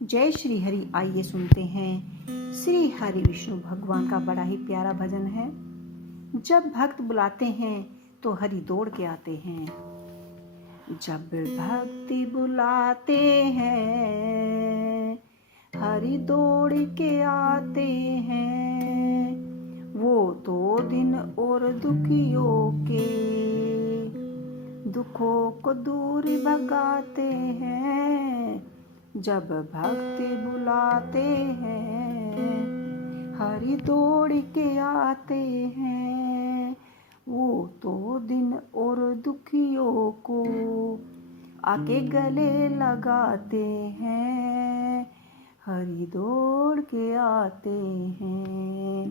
जय श्री हरि। आइए सुनते हैं श्री हरि विष्णु भगवान का बड़ा ही प्यारा भजन है। जब भक्त बुलाते हैं तो हरि दौड़ के आते हैं। जब भक्ति बुलाते हैं हरि दौड़ के आते हैं। वो तो दिन और दुखियों के दुखों को दूर भगाते हैं। जब भक्ति बुलाते हैं हरि दौड़ के आते हैं। वो तो दिन और दुखियों को आके गले लगाते हैं। हरि दौड़ के आते हैं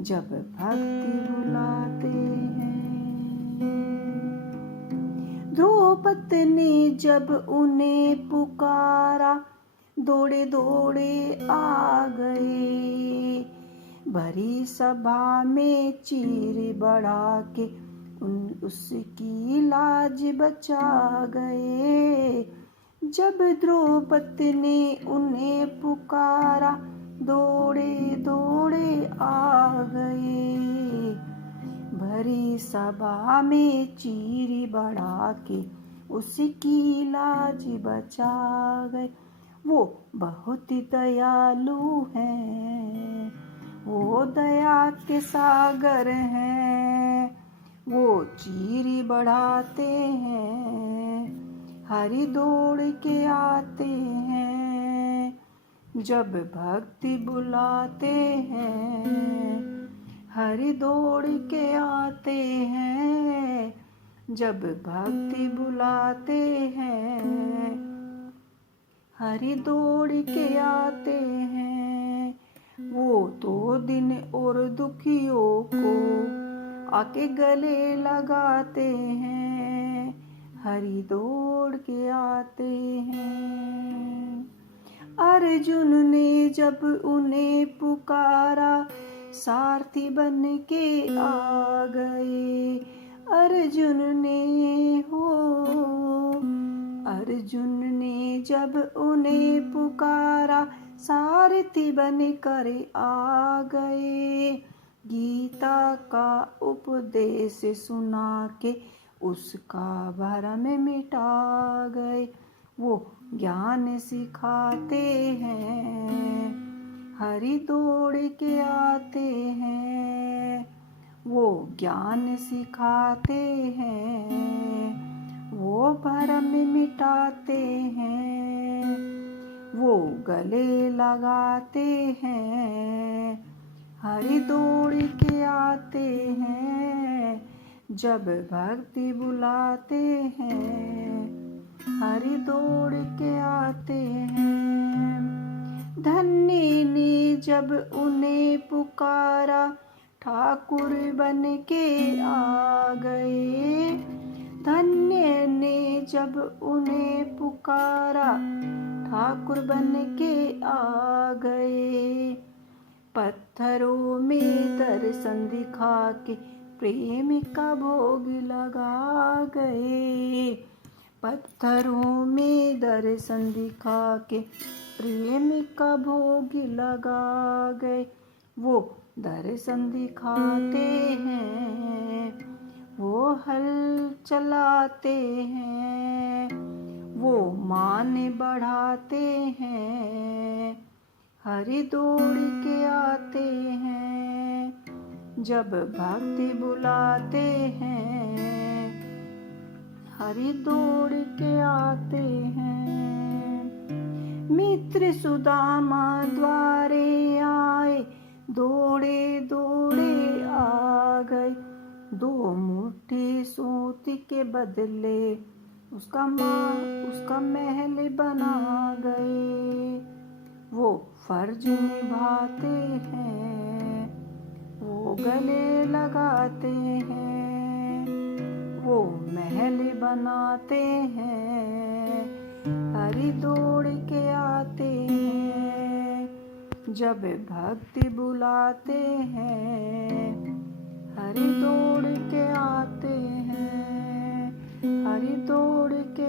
जब भक्ति बुलाते हैं। द्रौपदी ने जब उन्हें पुकारा दौड़े दौड़े आ गए। भरी सभा में चीर बढ़ा के उसकी लाज बचा गए। जब द्रौपदी ने उन्हें पुकारा दौड़े दौड़े आ गए। भरी सभा में चीरी बढ़ा के उसकी लाज बचा गए। वो बहुत ही दयालु हैं, वो दया के सागर हैं। वो चीरी बढ़ाते हैं हरि दौड़ के आते हैं। जब भक्ति बुलाते हैं हरि दौड़ के आते हैं। जब भक्ति बुलाते हैं हरि दौड़ के आते हैं। वो तो दिन और दुखियों को आके गले लगाते हैं। हरि दौड़ के आते हैं। अर्जुन ने जब उन्हें पुकारा सारथी बन के आ गए। अर्जुन ने जब उन्हें पुकारा सारथी बन कर आ गए। गीता का उपदेश सुना के उसका भरम मिटा गए। वो ज्ञान सिखाते हैं हरि दौड़ के आते हैं। वो ज्ञान सिखाते हैं, वो भरम मिटाते हैं। वो गले लगाते हैं हरि दौड़ के आते हैं। जब भक्ति बुलाते हैं हरि दौड़ के आते हैं। धन्य ने जब उन्हें पुकारा ठाकुर बन के आ गए। धन्य ने जब उन्हें पुकारा ठाकुर बन के आ गए। पत्थरों में दर्शन दिखा के प्रेम का भोग लगा गए। पत्थरों में दर्शन दिखा के प्रेम का भोग लगा गए। वो दर्शन दिखाते हैं, वो हल चलाते हैं, वो मान बढ़ाते हैं। हरि दौड़ के आते हैं जब भक्ति बुलाते हैं। हरि दौड़ के आते हैं। मित्र सुदामा द्वारे आए दौड़े दौड़े आ गए। 2 मुट्ठी सोती के बदले उसका महल बना गए। वो फर्ज निभाते हैं, वो गले लगाते हैं, वो महल बनाते हैं। हरि दौड़ के आते हैं जब भक्ति बुलाते हैं। हरि दौड़ के आते हैं, हरि दौड़ के